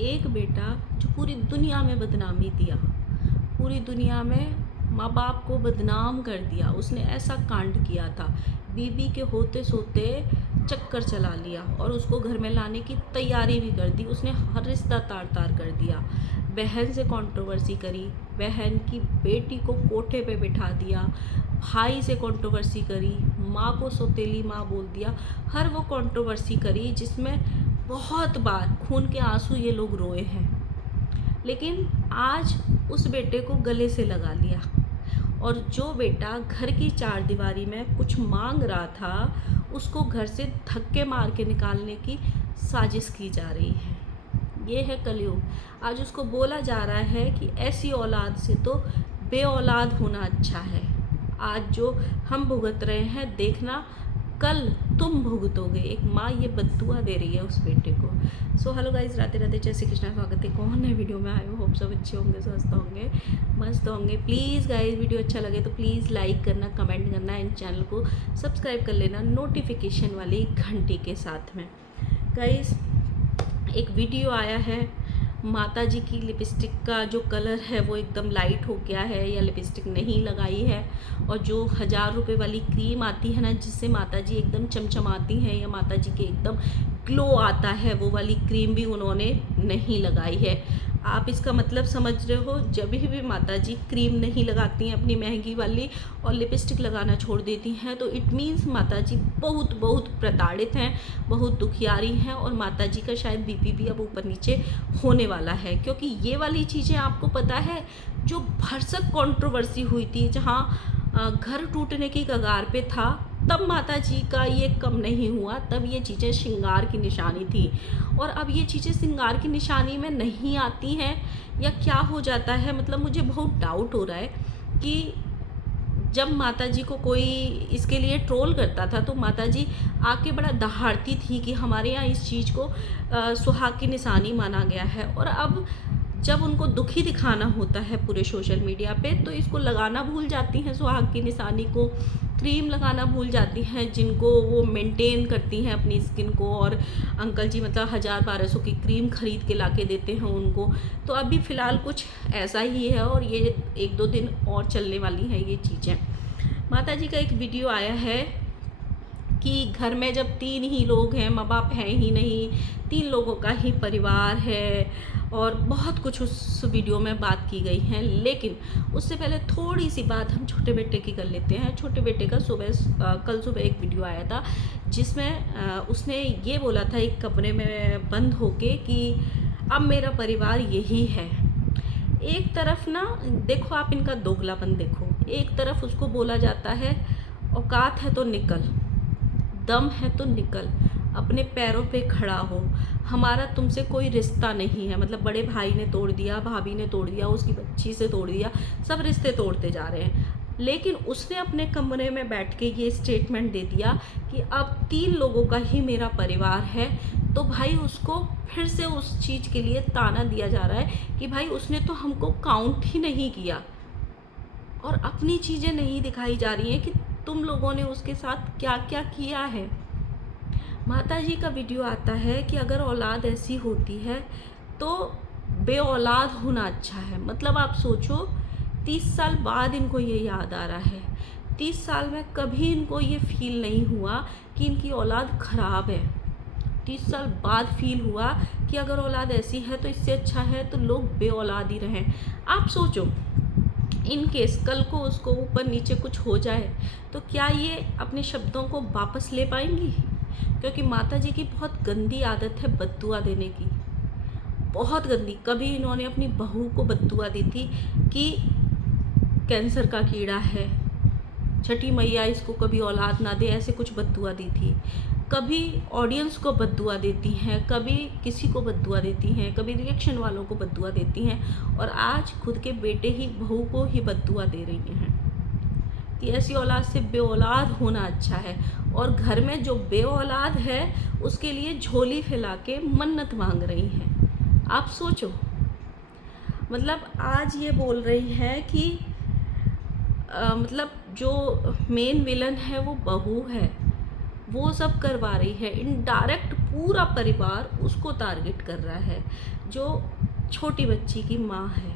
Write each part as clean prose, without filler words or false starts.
एक बेटा जो पूरी दुनिया में बदनामी दिया, पूरी दुनिया में माँ बाप को बदनाम कर दिया। उसने ऐसा कांड किया था, बीबी के होते सोते चक्कर चला लिया और उसको घर में लाने की तैयारी भी कर दी। उसने हर रिश्ता तार तार कर दिया। बहन से कंट्रोवर्सी करी, बहन की बेटी को कोठे पे बिठा दिया, भाई से कंट्रोवर्सी करी, माँ को सौतेली माँ बोल दिया। हर वो कंट्रोवर्सी करी जिसमें बहुत बार खून के आंसू ये लोग रोए हैं। लेकिन आज उस बेटे को गले से लगा लिया और जो बेटा घर की चारदीवारी में कुछ मांग रहा था, उसको घर से धक्के मार के निकालने की साजिश की जा रही है। ये है कलयुग। आज उसको बोला जा रहा है कि ऐसी औलाद से तो बे औलाद होना अच्छा है। आज जो हम भुगत रहे हैं, देखना कल तुम भुगतोगे। एक माँ ये बद्दुआ दे रही है उस बेटे को। So hello guys, Radhe Radhe, जय श्री कृष्णा। स्वागत है कौन है वीडियो में आए हो। होप सब अच्छे होंगे, स्वस्थ होंगे, मस्त होंगे। प्लीज़ गाइज वीडियो अच्छा लगे तो प्लीज़ लाइक करना, कमेंट करना, इन चैनल को सब्सक्राइब कर लेना नोटिफिकेशन वाली घंटी के साथ में। गाइज एक वीडियो आया है, माता जी की लिपस्टिक का जो कलर है वो एकदम लाइट हो गया है या लिपस्टिक नहीं लगाई है, और जो 1000 रुपये वाली क्रीम आती है ना, जिससे माता जी एकदम चमचमाती हैं या माता जी के एकदम ग्लो आता है, वो वाली क्रीम भी उन्होंने नहीं लगाई है। आप इसका मतलब समझ रहे हो, जब भी माता जी क्रीम नहीं लगाती हैं अपनी महंगी वाली और लिपस्टिक लगाना छोड़ देती हैं, तो इट मीन्स माता जी बहुत बहुत प्रताड़ित हैं, बहुत दुखियारी हैं, और माता जी का शायद बीपी भी अब ऊपर नीचे होने वाला है। क्योंकि ये वाली चीज़ें आपको पता है, जो भरसक कंट्रोवर्सी हुई थी, जहाँ घर टूटने की कगार पे था, तब माता जी का ये कम नहीं हुआ। तब ये चीज़ें श्रृंगार की निशानी थी, और अब ये चीज़ें श्रृंगार की निशानी में नहीं आती हैं, या क्या हो जाता है। मतलब मुझे बहुत डाउट हो रहा है कि जब माता जी को कोई इसके लिए ट्रोल करता था, तो माता जी आके बड़ा दहाड़ती थी कि हमारे यहाँ इस चीज़ को सुहाग की निशानी माना गया है। और अब जब उनको दुखी दिखाना होता है पूरे सोशल मीडिया पे, तो इसको लगाना भूल जाती हैं, सुहाग की निशानी को क्रीम लगाना भूल जाती हैं, जिनको वो मेंटेन करती हैं अपनी स्किन को। और अंकल जी मतलब 1000-1200 की क्रीम खरीद के ला के देते हैं उनको। तो अभी फ़िलहाल कुछ ऐसा ही है, और ये 1-2 दिन और चलने वाली हैं ये चीज़ें। माता जी का एक वीडियो आया है कि घर में जब 3 ही लोग हैं, माँ बाप हैं ही नहीं, 3 लोगों का ही परिवार है, और बहुत कुछ उस वीडियो में बात की गई है। लेकिन उससे पहले थोड़ी सी बात हम छोटे बेटे की कर लेते हैं। छोटे बेटे का कल सुबह एक वीडियो आया था, जिसमें उसने ये बोला था एक कमरे में बंद होके कि अब मेरा परिवार यही है। एक तरफ ना देखो, आप इनका दोगलापन देखो। एक तरफ उसको बोला जाता है औकात है तो निकल, दम है तो निकल, अपने पैरों पे खड़ा हो, हमारा तुमसे कोई रिश्ता नहीं है। मतलब बड़े भाई ने तोड़ दिया, भाभी ने तोड़ दिया, उसकी बच्ची से तोड़ दिया, सब रिश्ते तोड़ते जा रहे हैं। लेकिन उसने अपने कमरे में बैठ के ये स्टेटमेंट दे दिया कि अब 3 लोगों का ही मेरा परिवार है। तो भाई उसको फिर से उस चीज़ के लिए ताना दिया जा रहा है कि भाई उसने तो हमको काउंट ही नहीं किया, और अपनी चीज़ें नहीं दिखाई जा रही हैं कि तुम लोगों ने उसके साथ क्या क्या किया है। माता जी का वीडियो आता है कि अगर औलाद ऐसी होती है तो बे औलाद होना अच्छा है। मतलब आप सोचो, 30 साल बाद इनको ये याद आ रहा है। 30 साल में कभी इनको ये फील नहीं हुआ कि इनकी औलाद ख़राब है। 30 साल बाद फील हुआ कि अगर औलाद ऐसी है तो इससे अच्छा है तो लोग बे औलाद ही रहें। आप सोचो, इन केस कल को उसको ऊपर नीचे कुछ हो जाए तो क्या ये अपने शब्दों को वापस ले पाएंगी। क्योंकि माता जी की बहुत गंदी आदत है बद्दुआ देने की, बहुत गंदी। कभी इन्होंने अपनी बहू को बद्दुआ दी थी कि कैंसर का कीड़ा है, छठी मैया इसको कभी औलाद ना दे, ऐसे कुछ बद्दुआ दी थी। कभी ऑडियंस को बद्दुआ देती हैं, कभी किसी को बद्दुआ देती हैं, कभी रिएक्शन वालों को बद्दुआ देती हैं, और आज खुद के बेटे ही बहू को ही बद्दुआ दे रही हैं कि ऐसी औलाद से बे औलाद होना अच्छा है। और घर में जो बे औलाद है उसके लिए झोली फैला के मन्नत मांग रही हैं। आप सोचो, मतलब आज ये बोल रही हैं कि मतलब जो मेन विलन है वो बहू है, वो सब करवा रही है। इनडायरेक्ट पूरा परिवार उसको टारगेट कर रहा है, जो छोटी बच्ची की माँ है।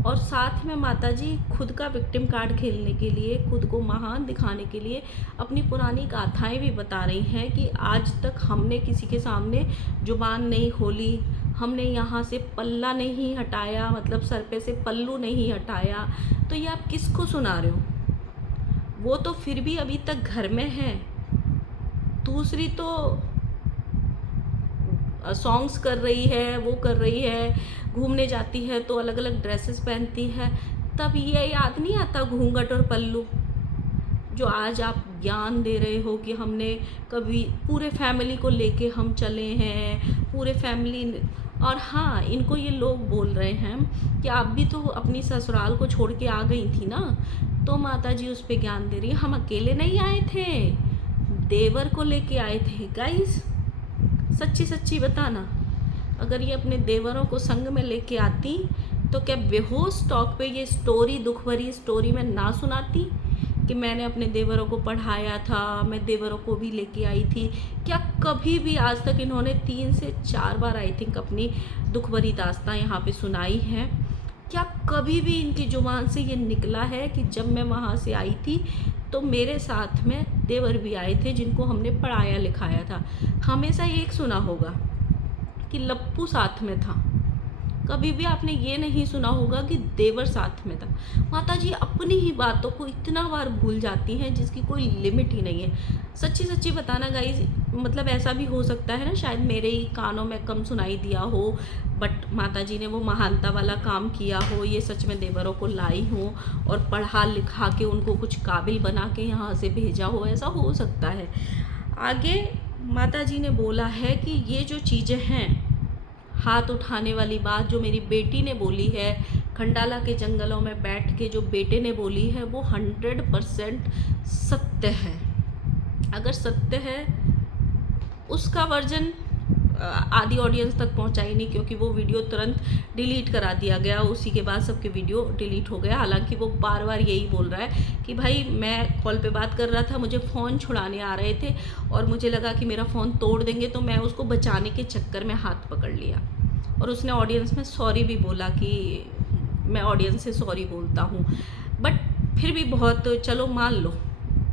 और साथ में माताजी खुद का विक्टिम कार्ड खेलने के लिए, खुद को महान दिखाने के लिए अपनी पुरानी गाथाएं भी बता रही हैं कि आज तक हमने किसी के सामने जुबान नहीं खोली, हमने यहाँ से पल्ला नहीं हटाया, मतलब सर पे से पल्लू नहीं हटाया। तो ये आप किसको सुना रहे हो? वो तो फिर भी अभी तक घर में है, दूसरी तो सॉन्ग्स कर रही है, वो कर रही है, घूमने जाती है तो अलग अलग ड्रेसेस पहनती है। तब ये याद नहीं आता घूंघट और पल्लू, जो आज आप ज्ञान दे रहे हो कि हमने कभी पूरे फैमिली को लेके हम चले हैं, पूरे फैमिली। और हाँ, इनको ये लोग बोल रहे हैं कि आप भी तो अपनी ससुराल को छोड़ के आ गई थी ना, तो माता जी उस पर ज्ञान दे रही है। हम अकेले नहीं आए थे, देवर को लेके आए थे। गाइस, सच्ची सच्ची बताना, अगर ये अपने देवरों को संग में लेके आती तो क्या बेहोश टॉक पे ये स्टोरी, दुख भरी स्टोरी में ना सुनाती कि मैंने अपने देवरों को पढ़ाया था, मैं देवरों को भी लेके आई थी? क्या कभी भी आज तक इन्होंने 3 से 4 बार आई थिंक अपनी दुख भरी दास्तां यहाँ पे सुनाई है? क्या कभी भी इनकी जुबान से ये निकला है कि जब मैं वहाँ से आई थी तो मेरे साथ में देवर भी आए थे जिनको हमने पढ़ाया लिखाया था? हमेशा एक सुना होगा कि लप्पू साथ में था, कभी भी आपने ये नहीं सुना होगा कि देवर साथ में था। माता जी अपनी ही बातों को इतना बार भूल जाती हैं जिसकी कोई लिमिट ही नहीं है। सच्ची सच्ची बताना गाइज, मतलब ऐसा भी हो सकता है ना, शायद मेरे ही कानों में कम सुनाई दिया हो, बट माता जी ने वो महानता वाला काम किया हो, ये सच में देवरों को लाई हो और पढ़ा लिखा के उनको कुछ काबिल बना के यहाँ से भेजा हो, ऐसा हो सकता है। आगे माता जी ने बोला है कि ये जो चीज़ें हैं, हाथ उठाने वाली बात जो मेरी बेटी ने बोली है, खंडाला के जंगलों में बैठ के जो बेटे ने बोली है, वो 100% सत्य है। अगर सत्य है, उसका वर्जन आधी ऑडियंस तक पहुंचा ही नहीं, क्योंकि वो वीडियो तुरंत डिलीट करा दिया गया, उसी के बाद सबके वीडियो डिलीट हो गया। हालांकि वो बार बार यही बोल रहा है कि भाई मैं कॉल पे बात कर रहा था, मुझे फ़ोन छुड़ाने आ रहे थे और मुझे लगा कि मेरा फ़ोन तोड़ देंगे, तो मैं उसको बचाने के चक्कर में हाथ पकड़ लिया। और उसने ऑडियंस में सॉरी भी बोला कि मैं ऑडियंस से सॉरी बोलता हूँ, बट फिर भी बहुत, चलो मान लो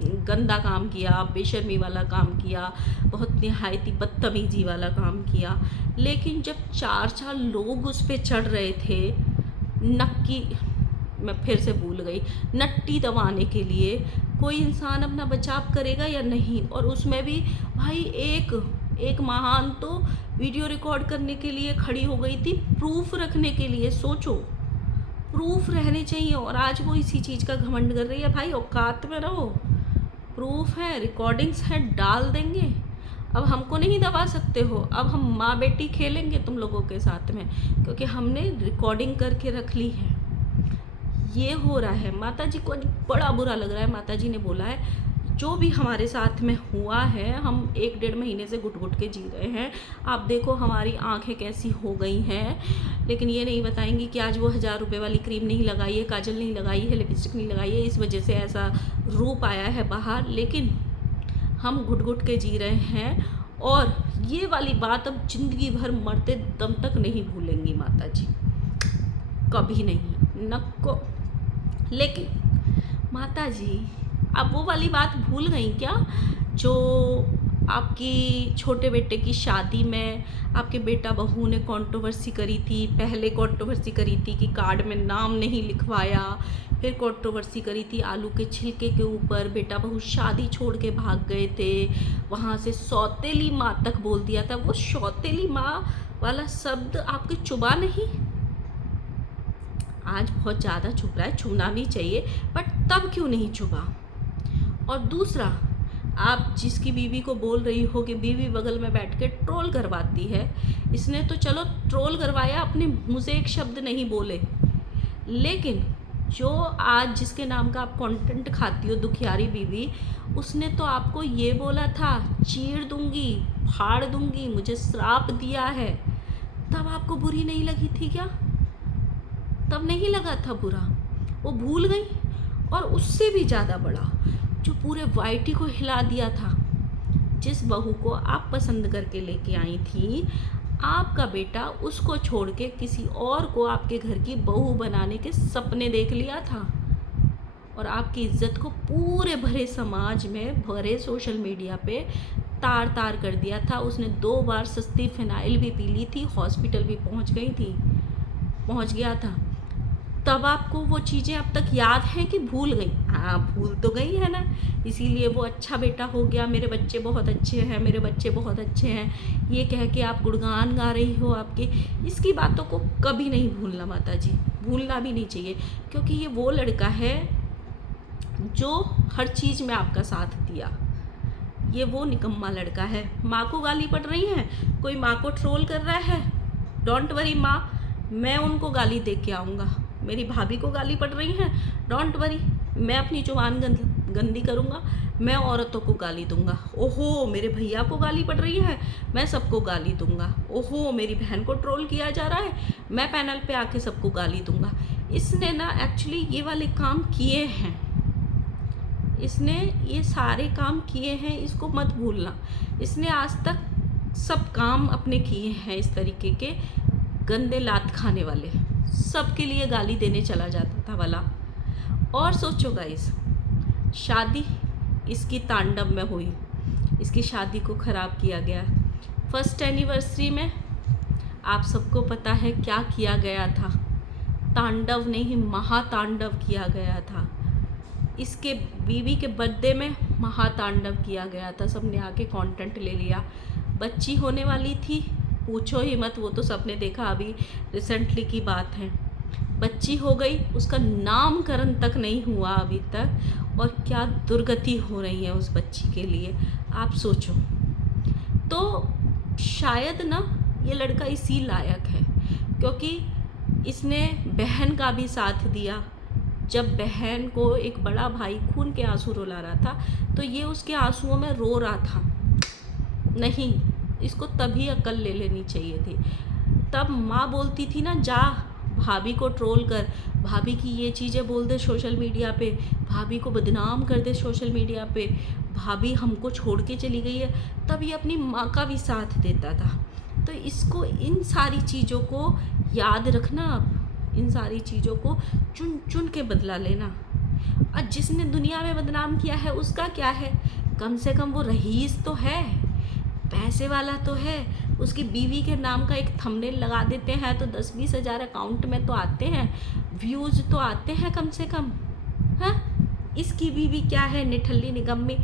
गंदा काम किया, बेशर्मी वाला काम किया, बहुत निहायती बदतमीजी वाला काम किया। लेकिन जब 4 लोग उस पर चढ़ रहे थे नक्की, मैं फिर से भूल गई, नट्टी दबाने के लिए, कोई इंसान अपना बचाव करेगा या नहीं? और उसमें भी भाई एक महान तो वीडियो रिकॉर्ड करने के लिए खड़ी हो गई थी, प्रूफ रखने के लिए। सोचो, प्रूफ रहने चाहिए, और आज वो इसी चीज़ का घमंड कर रही है। भाई औकात में रहो, प्रूफ है, रिकॉर्डिंग्स हैं, डाल देंगे। अब हमको नहीं दबा सकते हो, अब हम माँ बेटी खेलेंगे तुम लोगों के साथ में, क्योंकि हमने रिकॉर्डिंग करके रख ली है। ये हो रहा है, माता जी को बड़ा बुरा लग रहा है। माता जी ने बोला है जो भी हमारे साथ में हुआ है, हम 1-1.5 महीने से घुट घुट के जी रहे हैं। आप देखो हमारी आंखें कैसी हो गई हैं, लेकिन ये नहीं बताएंगी कि आज वो 1000 रुपये वाली क्रीम नहीं लगाई है, काजल नहीं लगाई है, लिपस्टिक नहीं लगाई है, इस वजह से ऐसा रूप आया है बाहर। लेकिन हम घुट घुट के जी रहे हैं, और ये वाली बात अब ज़िंदगी भर मरते दम तक नहीं भूलेंगी माता जी, कभी नहीं, नको। लेकिन माता जी अब वो वाली बात भूल गई क्या, जो आपकी छोटे बेटे की शादी में आपके बेटा बहू ने कंट्रोवर्सी करी थी? पहले कंट्रोवर्सी करी थी कि कार्ड में नाम नहीं लिखवाया, फिर कंट्रोवर्सी करी थी आलू के छिलके के ऊपर, बेटा बहू शादी छोड़ के भाग गए थे, वहाँ से सौतेली माँ तक बोल दिया था। वो सौतेली माँ वाला शब्द आपके चुभा नहीं? आज बहुत ज़्यादा चुभ रहा है, चुभना भी चाहिए, बट तब क्यों नहीं चुभा? और दूसरा, आप जिसकी बीवी को बोल रही हो कि बीवी बगल में बैठ के ट्रोल करवाती है, इसने तो चलो ट्रोल करवाया, अपने मुँह से एक शब्द नहीं बोले, लेकिन जो आज जिसके नाम का आप कंटेंट खाती हो, दुखियारी बीवी, उसने तो आपको ये बोला था चीर दूंगी, फाड़ दूंगी, मुझे श्राप दिया है। तब आपको बुरी नहीं लगी थी क्या? तब नहीं लगा था बुरा? वो भूल गई। और उससे भी ज़्यादा बड़ा, जो पूरे वाईटी को हिला दिया था, जिस बहू को आप पसंद करके लेके आई थी, आपका बेटा उसको छोड़ के किसी और को आपके घर की बहू बनाने के सपने देख लिया था और आपकी इज्जत को पूरे भरे समाज में, भरे सोशल मीडिया पे तार तार कर दिया था। उसने 2 बार सस्ती फिनाइल भी पी ली थी, हॉस्पिटल भी पहुंच गया था। तब आपको वो चीज़ें अब तक याद हैं कि भूल गई? हाँ, भूल तो गई है ना। इसीलिए वो अच्छा बेटा हो गया, मेरे बच्चे बहुत अच्छे हैं, मेरे बच्चे बहुत अच्छे हैं, ये कह के आप गुणगान गा रही हो आपके। इसकी बातों को कभी नहीं भूलना माता जी, भूलना भी नहीं चाहिए, क्योंकि ये वो लड़का है जो हर चीज़ में आपका साथ दिया। ये वो निकम्मा लड़का है। माँ को गाली पड़ रही है, कोई माँ को ट्रोल कर रहा है, डोंट वरी माँ, मैं उनको गाली दे के आऊँगा। मेरी भाभी को गाली पड़ रही है, डोंट वरी, मैं अपनी जुबान गंदी करूँगा, मैं औरतों को गाली दूंगा। ओहो, मेरे भैया को गाली पड़ रही है, मैं सबको गाली दूंगा। ओहो, मेरी बहन को ट्रोल किया जा रहा है, मैं पैनल पे आके सबको गाली दूंगा। इसने ना एक्चुअली ये वाले काम किए हैं, इसने ये सारे काम किए हैं, इसको मत भूलना। इसने आज तक सब काम अपने किए हैं, इस तरीके के गंदे लात खाने वाले, सबके लिए गाली देने चला जाता था वाला। और सोचो गाइस, शादी इसकी तांडव में हुई, इसकी शादी को ख़राब किया गया। फर्स्ट एनिवर्सरी में आप सबको पता है क्या किया गया था, तांडव नहीं महातांडव किया गया था। इसके बीवी के बर्थडे में महातांडव किया गया था, सबने आके कंटेंट ले लिया। बच्ची होने वाली थी, पूछो ही मत, वो तो सबने देखा, अभी रिसेंटली की बात है। बच्ची हो गई, उसका नामकरण तक नहीं हुआ अभी तक, और क्या दुर्गति हो रही है उस बच्ची के लिए, आप सोचो। तो शायद ना ये लड़का इसी लायक है, क्योंकि इसने बहन का भी साथ दिया। जब बहन को एक बड़ा भाई खून के आंसू रुला रहा था, तो ये उसके आंसुओं में रो रहा था। नहीं, इसको तभी अकल ले लेनी चाहिए थी। तब माँ बोलती थी ना, जा भाभी को ट्रोल कर, भाभी की ये चीज़ें बोल दे सोशल मीडिया पे, भाभी को बदनाम कर दे सोशल मीडिया पे, भाभी हमको छोड़ के चली गई है, तब ये अपनी माँ का भी साथ देता था। तो इसको इन सारी चीज़ों को याद रखना, आप इन सारी चीज़ों को चुन चुन के बदला लेना। और जिसने दुनिया में बदनाम किया है उसका क्या है, कम से कम वो रईस तो है, पैसे वाला तो है। उसकी बीवी के नाम का एक थंबनेल लगा देते हैं तो 10-20 हज़ार अकाउंट में तो आते हैं, व्यूज़ तो आते हैं कम से कम। हाँ, इसकी बीवी क्या है, निठल्ली निगम्मी,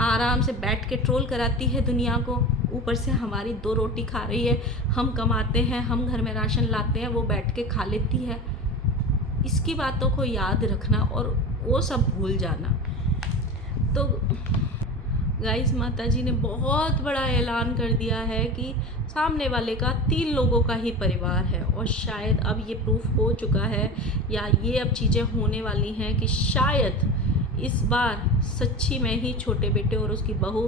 आराम से बैठ के ट्रोल कराती है दुनिया को, ऊपर से हमारी 2 रोटी खा रही है, हम कमाते हैं, हम घर में राशन लाते हैं, वो बैठ के खा लेती है। इसकी बातों को याद रखना और वो सब भूल जाना। तो गाइस, माता जी ने बहुत बड़ा ऐलान कर दिया है कि सामने वाले का 3 लोगों का ही परिवार है, और शायद अब ये प्रूफ हो चुका है, या ये अब चीज़ें होने वाली हैं कि शायद इस बार सच्ची में ही छोटे बेटे और उसकी बहू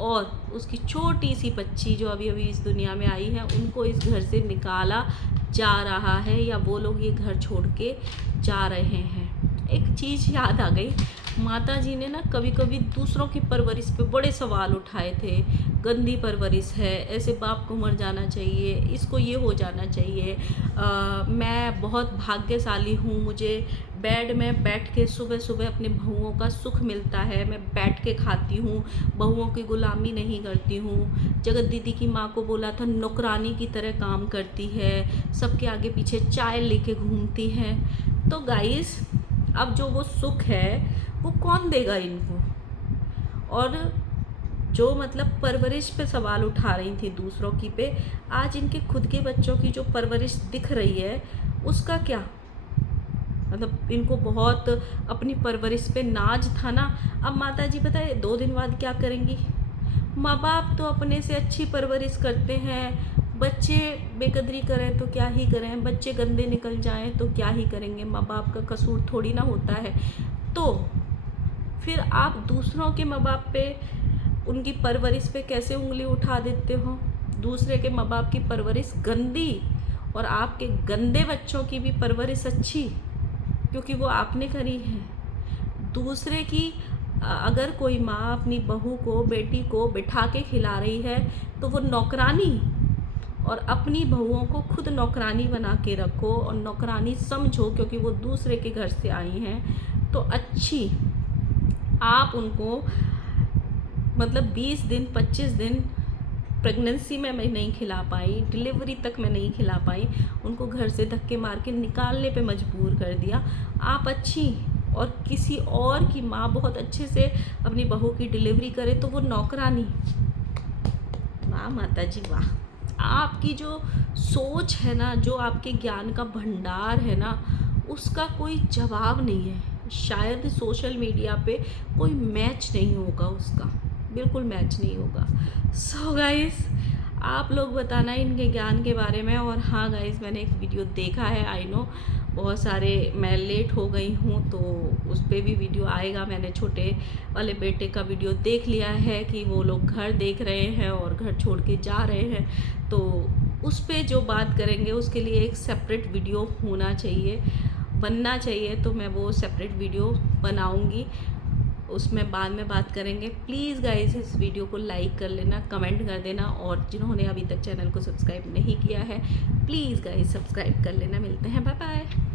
और उसकी छोटी सी बच्ची जो अभी अभी इस दुनिया में आई है, उनको इस घर से निकाला जा रहा है, या वो लोग ये घर छोड़ के जा रहे हैं। एक चीज़ याद आ गई, माता जी ने ना कभी कभी दूसरों की परवरिश पे बड़े सवाल उठाए थे। गंदी परवरिश है, ऐसे बाप को मर जाना चाहिए, इसको ये हो जाना चाहिए, मैं बहुत भाग्यशाली हूँ, मुझे बेड में बैठ के सुबह सुबह अपने बहुओं का सुख मिलता है, मैं बैठ के खाती हूँ, बहुओं की गुलामी नहीं करती हूँ। जगत दीदी की माँ को बोला था नौकरानी की तरह काम करती है, सबके आगे पीछे चाय लेके घूमती है। तो गाइस, अब जो वो सुख है वो कौन देगा इनको? और जो मतलब परवरिश पे सवाल उठा रही थी दूसरों की पे, आज इनके खुद के बच्चों की जो परवरिश दिख रही है उसका क्या? मतलब इनको बहुत अपनी परवरिश पे नाज था ना। अब माता जी पता है 2 दिन बाद क्या करेंगी? माँ बाप तो अपने से अच्छी परवरिश करते हैं, बच्चे बेकदरी करें तो क्या ही करें, बच्चे गंदे निकल जाएं तो क्या ही करेंगे, माँ बाप का कसूर थोड़ी ना होता है। तो फिर आप दूसरों के माँ बाप पे, उनकी परवरिश पे कैसे उंगली उठा देते हो? दूसरे के माँ बाप की परवरिश गंदी और आपके गंदे बच्चों की भी परवरिश अच्छी, क्योंकि वो आपने करी है। दूसरे की अगर कोई माँ अपनी बहू को, बेटी को बिठा के खिला रही है तो वो नौकरानी, और अपनी बहुओं को खुद नौकरानी बना के रखो और नौकरानी समझो, क्योंकि वो दूसरे के घर से आई हैं तो अच्छी। आप उनको मतलब 20 दिन 25 दिन प्रेगनेंसी में मैं नहीं खिला पाई, डिलीवरी तक मैं नहीं खिला पाई, उनको घर से धक्के मार के निकालने पे मजबूर कर दिया। आप अच्छी और किसी और की माँ बहुत अच्छे से अपनी बहू की डिलीवरी करे तो वो नौकरानी। वाह माता जी वाह, आपकी जो सोच है ना, जो आपके ज्ञान का भंडार है ना, उसका कोई जवाब नहीं है। शायद सोशल मीडिया पे कोई मैच नहीं होगा उसका, बिल्कुल मैच नहीं होगा। सो गाइस, आप लोग बताना इनके ज्ञान के बारे में। और हाँ गाइस, मैंने एक वीडियो देखा है, आई नो बहुत सारे, मैं लेट हो गई हूँ तो उस पर भी वीडियो आएगा। मैंने छोटे वाले बेटे का वीडियो देख लिया है कि वो लोग घर देख रहे हैं और घर छोड़ के जा रहे हैं, तो उस पर जो बात करेंगे उसके लिए एक सेपरेट वीडियो होना चाहिए, बनना चाहिए, तो मैं वो सेपरेट वीडियो बनाऊँगी, उसमें बाद में बात करेंगे। प्लीज़ गाइस, इस वीडियो को लाइक कर लेना, कमेंट कर देना, और जिन्होंने अभी तक चैनल को सब्सक्राइब नहीं किया है प्लीज़ गाइस सब्सक्राइब कर लेना। मिलते हैं, बाय बाय।